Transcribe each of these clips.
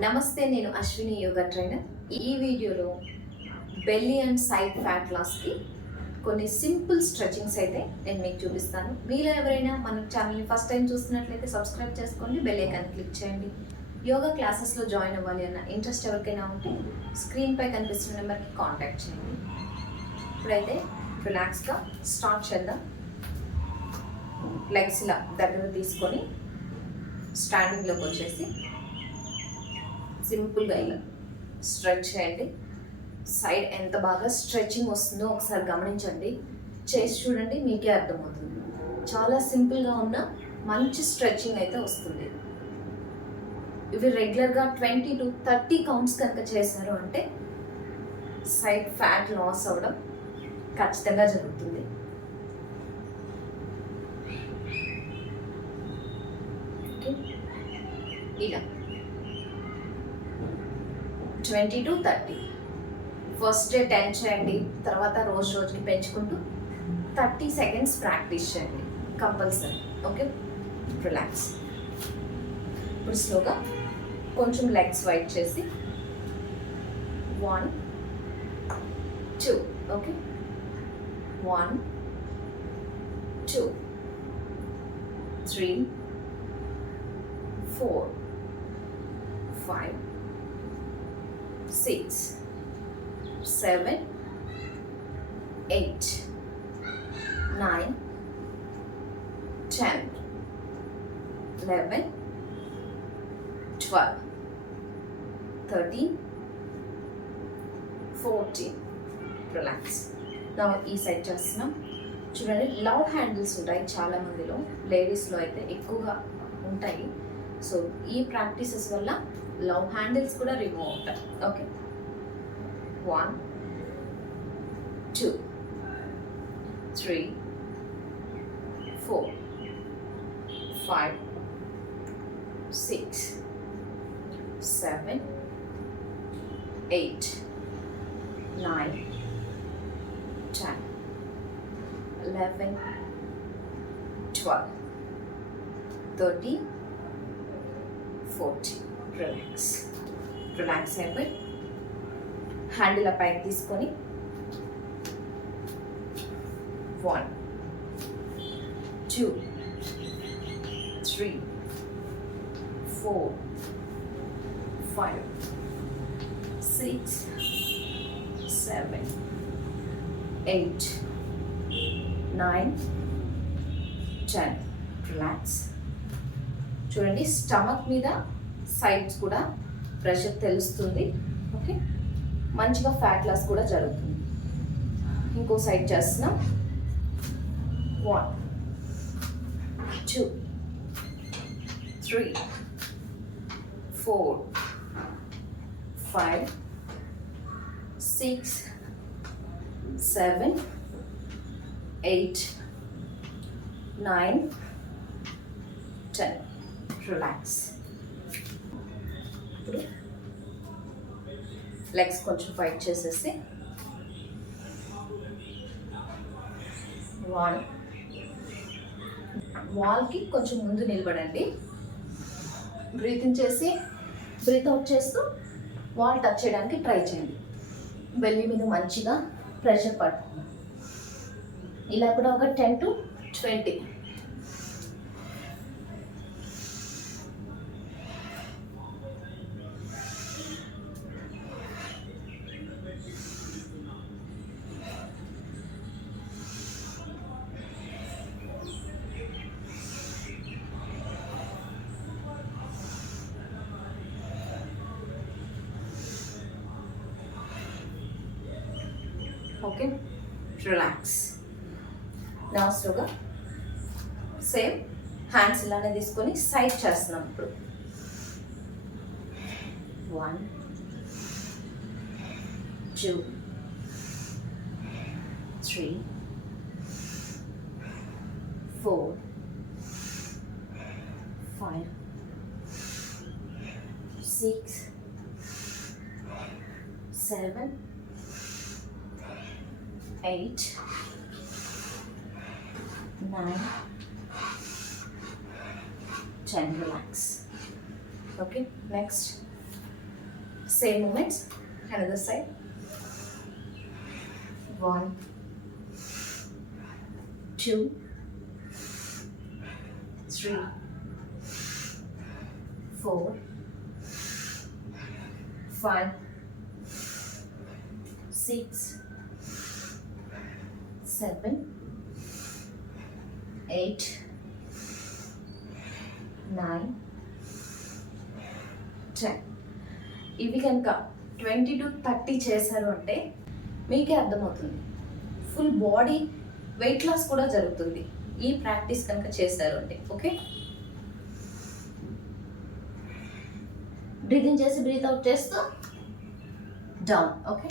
నమస్తే నేను అశ్విని యోగా ట్రైనర్ ఈ వీడియోలో బెల్లీ అండ్ సైడ్ ఫ్యాట్ లాస్కి కొన్ని సింపుల్ స్ట్రెచింగ్స్ అయితే నేను మీకు చూపిస్తాను. మీలో ఎవరైనా మన ఛానల్ని ఫస్ట్ టైం చూస్తున్నట్లయితే సబ్స్క్రైబ్ చేసుకోండి బెల్ ఐకాన్ క్లిక్ చేయండి. యోగా క్లాసెస్లో జాయిన్ అవ్వాలి అన్న ఇంట్రెస్ట్ ఎవరికైనా ఉంటే స్క్రీన్పై కనిపిస్తున్న నెంబర్కి కాంటాక్ట్ చేయండి. ఇప్పుడైతే రిలాక్స్గా స్టార్ట్ చేద్దాం. లెగ్స్ దగ్గర తీసుకొని స్టాండింగ్లోకి వచ్చేసి సింపుల్గా ఇలా స్ట్రెచ్ చేయండి. సైడ్ ఎంత బాగా స్ట్రెచ్చింగ్ వస్తుందో ఒకసారి గమనించండి. చేసి చూడండి మీకే అర్థమవుతుంది. చాలా సింపుల్గా ఉన్న మంచి స్ట్రెచ్చింగ్ అయితే వస్తుంది. ఇవి రెగ్యులర్గా ట్వంటీ టు థర్టీ కౌంట్స్ కనుక చేశారు అంటే సైడ్ ఫ్యాట్ లాస్ అవ్వడం ఖచ్చితంగా జరుగుతుంది. ఇలా. Twenty to thirty. First day ten చేయండి తర్వాత రోజు రోజుకి పెంచుకుంటూ థర్టీ సెకండ్స్ ప్రాక్టీస్ చేయండి కంపల్సరీ. ఓకే రిలాక్స్ ఇప్పుడు స్లోగా కొంచెం లెగ్స్ వైట్ చేసి one two okay one two three four five six seven eight nine ten eleven twelve thirteen fourteen. Relax నా ఈ సైడ్ చేస్తున్నాం. చూడండి లవ్ హ్యాండిల్స్ ఉంటాయి చాలామందిలో. లేడీస్లో అయితే ఎక్కువగా ఉంటాయి. సో ఈ ప్రాక్టీసెస్ వల్ల లవ్ హ్యాండిల్స్ కూడా రిమూవ్ అవుతాయి okay one two three four five six seven eight nine ten eleven twelve thirteen fourteen relax relax అయిపోయి హ్యాండిల్ ఇలా పైకి తీసుకొని. One two three four five six seven eight nine ten relax చూడండి stomach మీద sides కూడా pressure తెలుస్తుంది okay? మంచిగా fat loss కూడా జరుగుతుంది. ఇంకో సైడ్ చేస్తున్నాం. One two three four five six seven eight nine ten relax ఇప్పుడు లెగ్స్ కొంచెం ఫైట్ చేసేసి. వాల్. వాల్కి కొంచెం ముందు నిలబడండి. బ్రీతింగ్ చేసి బ్రీత్ అవుట్ చేస్తూ వాల్ టచ్ చేయడానికి ట్రై చేయండి. బెల్లి మీద మంచిగా ప్రెషర్ పడుతుంది. ఇలా కూడా ఒక ten to twenty. Okay relax నా స్లోగా సేమ్ హ్యాండ్స్ ఇలానే తీసుకొని సైడ్ చేస్తున్నాం ఇప్పుడు. One two three four five six seven eight, nine, ten. Relax. Okay, next. Same movement, another side. One, two, three, four, five, six, seven eight nine ten ఇవి కనుక twenty to thirty చేశారు అంటే మీకే అర్థమవుతుంది. Full body weight loss కూడా జరుగుతుంది. ఈ practice కనుక చేశారు అంటే ఓకే? బ్రీతింగ్ చేసి బ్రీత్ అవుట్ చేస్తూ down okay?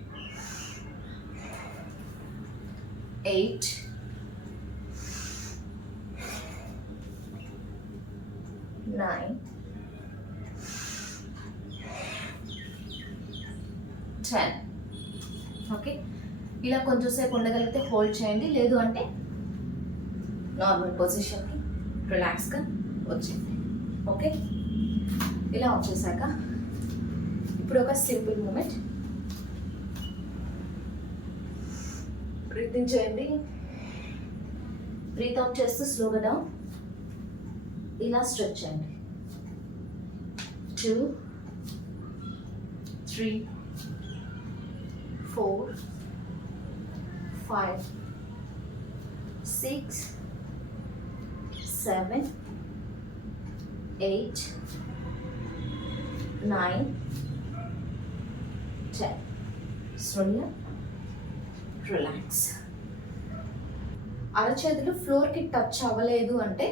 eight, nine, ten okay ఇలా కొంచెంసేపు ఉండగలిగితే హోల్డ్ చేయండి. లేదు అంటే నార్మల్ పొజిషన్కి రిలాక్స్గా వచ్చింది ఓకే ఇలా వచ్చేసాక ఇప్పుడు ఒక సింపుల్ మూమెంట్ బ్రీతింగ్ చేయండి బ్రీత్ అవుట్ చేస్తూ స్లోగా డౌన్ ఇలా స్ట్రెచ్ చేయండి two three four, five, six, seven, eight, nine, ten. Slowly relax అరచేతులు ఫ్లోర్కి టచ్ అవ్వలేదు అంటే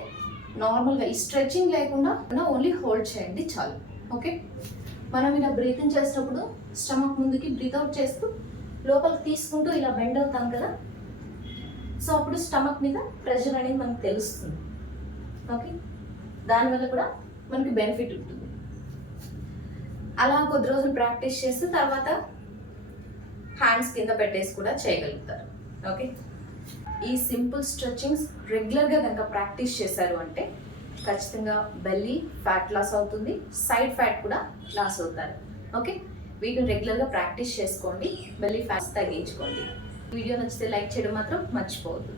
నార్మల్గా ఈ స్ట్రెచింగ్ లేకుండా ఓన్లీ హోల్డ్ చేయండి చాలు. ఓకే మనం ఇలా బ్రీతింగ్ చేసినప్పుడు స్టమక్ ముందుకి బ్రీత్ అవుట్ చేస్తూ లోపలికి తీసుకుంటూ ఇలా బెండ్ అవుతాం కదా? సో అప్పుడు స్టమక్ మీద ప్రెషర్ అనేది మనకు తెలుస్తుంది. ఓకే దానివల్ల కూడా మనకి బెనిఫిట్ ఉంటుంది. అలా కొద్ది రోజులు ప్రాక్టీస్ చేస్తే తర్వాత హ్యాండ్స్ కింద పెట్టేసి కూడా చేయగలుగుతారు. ఓకే ఈ సింపుల్ స్ట్రెచ్చింగ్స్ రెగ్యులర్గా కనుక ప్రాక్టీస్ చేశారు అంటే ఖచ్చితంగా బెల్లీ ఫ్యాట్ లాస్ అవుతుంది సైడ్ ఫ్యాట్ కూడా లాస్ అవుతారు. ఓకే వీటిని రెగ్యులర్గా ప్రాక్టీస్ చేసుకోండి బెల్లీ ఫ్యాట్స్ తగ్గించుకోండి. వీడియో నచ్చితే లైక్ చేయడం మాత్రం మర్చిపోవద్దు.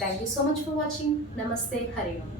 Thank you so much for watching namaste Hari Om